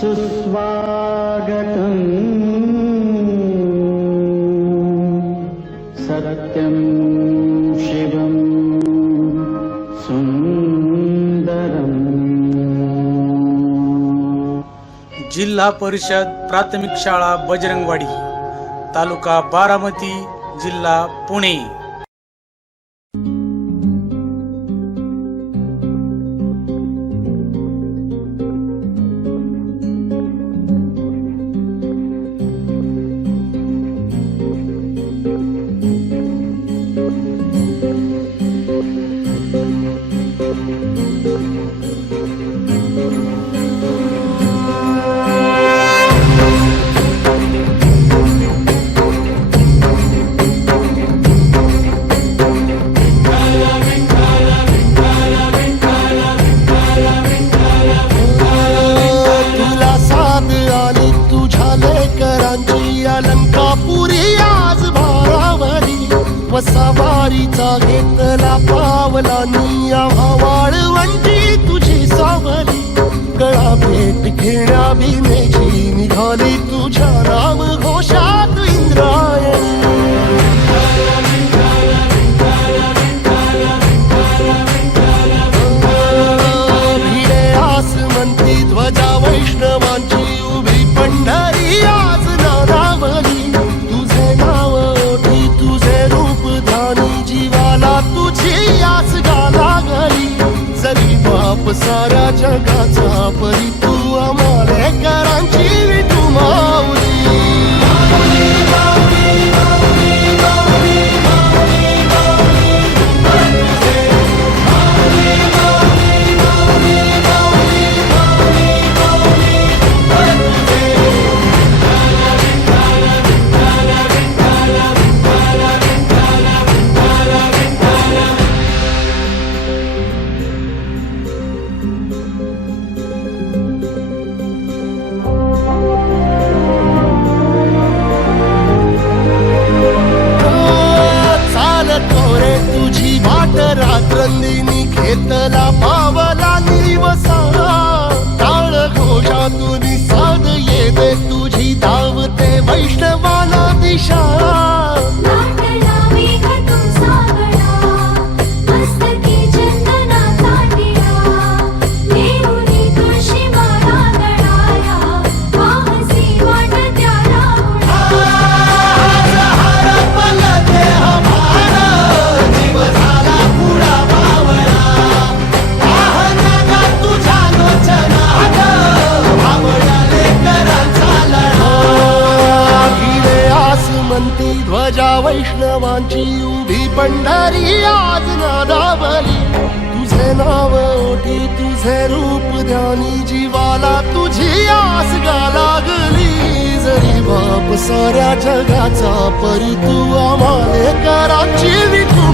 सुस्वागतम् सत्यं शिवं सुंदरम्। जिल्हा परिषद प्राथमिक शाळा बजरंगवाडी, तालुका बारामती, जिल्हा पुणे। सवारीचा घेतला पावलांनी वाळवंटी तुझी सावली, गळा भेट घेण्या भीमेची निघाली तुझ्या राम घोषात इंद्रायणी। भिडे आसमंती ध्वजा वैष्णवांची उभी पंढरी आज नारावली, तुझे नाव ओठी तुझे रूप ध्यानी जीवाला तुझी आस गाला गली। जरी बाप साऱ्या जगाचा परी तू आमालेकरांची विठू माऊली। तुझी वाट रात्रंदिनी घेतला पावला निवसा, टाळ घोषातून साध येते तुझी धावते वैष्णवाला दिशा। ध्वजा वैष्णवांची उभी पंढरी आज नादावली, तुझे नाव ओठी तुझे रूप ध्यानी जीवाला तुझी आस गा लागली। जरी बाप साऱ्या जगाचा परी तू आमालेकरांची विठू